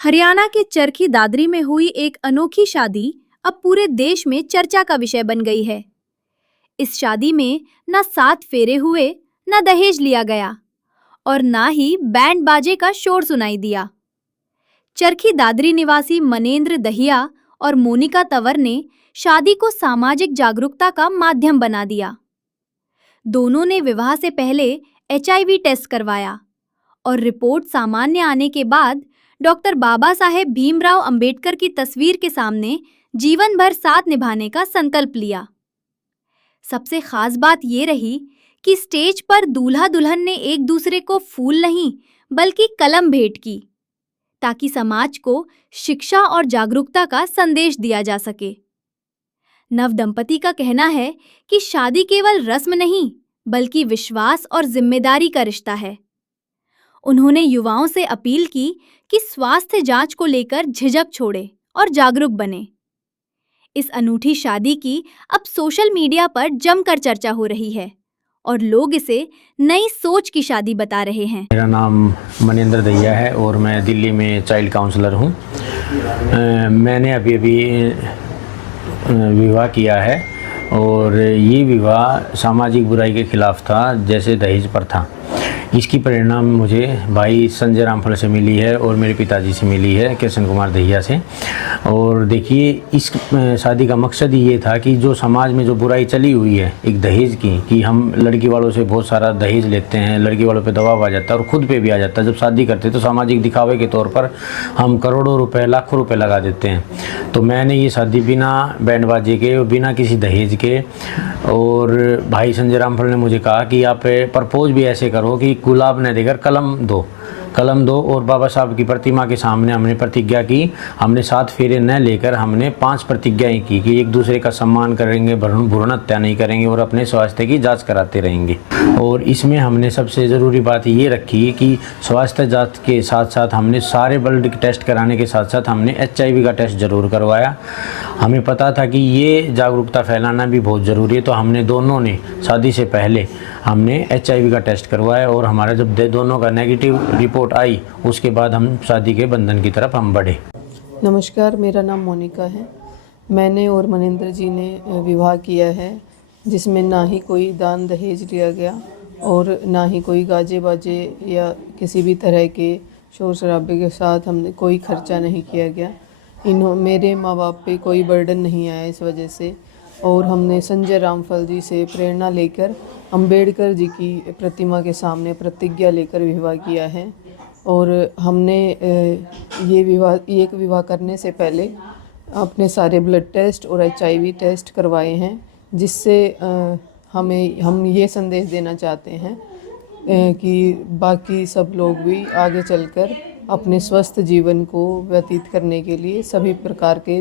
हरियाणा के चरखी दादरी में हुई एक अनोखी शादी अब पूरे देश में चर्चा का विषय बन गई है। इस शादी में न 7 फेरे हुए, न दहेज लिया गया और न ही बैंड बाजे का शोर सुनाई दिया। चरखी दादरी निवासी मनेंद्र दहिया और मोनिका तंवर ने शादी को सामाजिक जागरूकता का माध्यम बना दिया। दोनों ने विवाह से पहले HIV टेस्ट करवाया और रिपोर्ट सामान्य आने के बाद डॉक्टर बाबा साहेब भीमराव अंबेडकर की तस्वीर के सामने जीवन भर साथ निभाने का संकल्प लिया। सबसे खास बात ये रही कि स्टेज पर दूल्हा दुल्हन ने एक दूसरे को फूल नहीं बल्कि कलम भेंट की, ताकि समाज को शिक्षा और जागरूकता का संदेश दिया जा सके। नव दंपति का कहना है कि शादी केवल रस्म नहीं बल्कि विश्वास और जिम्मेदारी का रिश्ता है। उन्होंने युवाओं से अपील की कि स्वास्थ्य जांच को लेकर झिझक छोड़े और जागरूक बने। इस अनूठी शादी की अब सोशल मीडिया पर जमकर चर्चा हो रही है और लोग इसे नई सोच की शादी बता रहे हैं। मेरा नाम मनेंद्र दहिया है और मैं दिल्ली में चाइल्ड काउंसलर हूँ। मैंने अभी विवाह किया है और ये विवाह सामाजिक बुराई के खिलाफ था, जैसे दहेज प्रथा। इसकी परिणाम मुझे भाई संजय रामफल से मिली है और मेरे पिताजी से मिली है, कृष्ण कुमार दहिया से। और देखिए, इस शादी का मकसद ये था कि जो समाज में जो बुराई चली हुई है एक दहेज की, कि हम लड़की वालों से बहुत सारा दहेज लेते हैं, लड़की वालों पे दबाव आ जाता है और ख़ुद पे भी आ जाता है। जब शादी करते तो सामाजिक दिखावे के तौर पर हम करोड़ों रुपए, लाखों रुपए लगा देते हैं। तो मैंने ये शादी बिना बैंड बाजे के, बिना किसी दहेज के, और भाई संजय रामफल ने मुझे कहा कि आप प्रपोज भी ऐसे करो कि गुलाब न देकर कलम दो और बाबा साहब की प्रतिमा के सामने हमने प्रतिज्ञा की। हमने 7 फेरे न लेकर हमने 5 प्रतिज्ञाएं की कि एक दूसरे का सम्मान करेंगे, भ्रूण हत्या नहीं करेंगे और अपने स्वास्थ्य की जांच कराते रहेंगे। और इसमें हमने सबसे ज़रूरी बात ये रखी कि स्वास्थ्य जांच के साथ साथ हमने सारे ब्लड टेस्ट कराने के साथ साथ हमने HIV का टेस्ट ज़रूर करवाया। हमें पता था कि ये जागरूकता फैलाना भी बहुत ज़रूरी है, तो हमने दोनों ने शादी से पहले हमने HIV का टेस्ट करवाया और हमारा जब दोनों का नेगेटिव रिपोर्ट आई उसके बाद हम शादी के बंधन की तरफ हम बढ़े। नमस्कार, मेरा नाम मोनिका है। मैंने और मनेंद्र जी ने विवाह किया है, जिसमें ना ही कोई दान दहेज लिया गया और ना ही कोई गाजे बाजे या किसी भी तरह के शोर शराबे के साथ हमने कोई खर्चा नहीं किया गया। मेरे माँ बाप पे कोई बर्डन नहीं आया इस वजह से। और हमने संजय रामफल जी से प्रेरणा लेकर अंबेडकर जी की प्रतिमा के सामने प्रतिज्ञा लेकर विवाह किया है। और हमने ये विवाह करने से पहले अपने सारे ब्लड टेस्ट और HIV टेस्ट करवाए हैं, जिससे हम ये संदेश देना चाहते हैं कि बाकी सब लोग भी आगे चलकर अपने स्वस्थ जीवन को व्यतीत करने के लिए सभी प्रकार के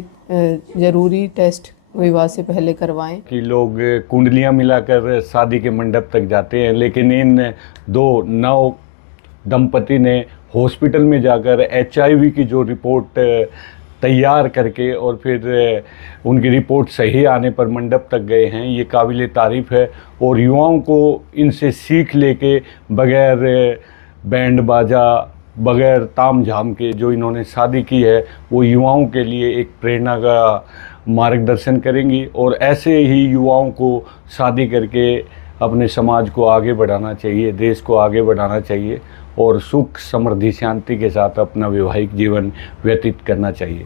ज़रूरी टेस्ट विवाह से पहले करवाएं। कि लोग कुंडलियां मिलाकर शादी के मंडप तक जाते हैं, लेकिन इन 2 नव दंपति ने हॉस्पिटल में जाकर HIV की जो रिपोर्ट तैयार करके और फिर उनकी रिपोर्ट सही आने पर मंडप तक गए हैं। ये काबिल तारीफ़ है और युवाओं को इनसे सीख लेके बगैर बैंड बाजा, बगैर ताम झाम के जो इन्होंने शादी की है, वो युवाओं के लिए एक प्रेरणा का मार्गदर्शन करेंगी। और ऐसे ही युवाओं को शादी करके अपने समाज को आगे बढ़ाना चाहिए, देश को आगे बढ़ाना चाहिए और सुख समृद्धि शांति के साथ अपना वैवाहिक जीवन व्यतीत करना चाहिए।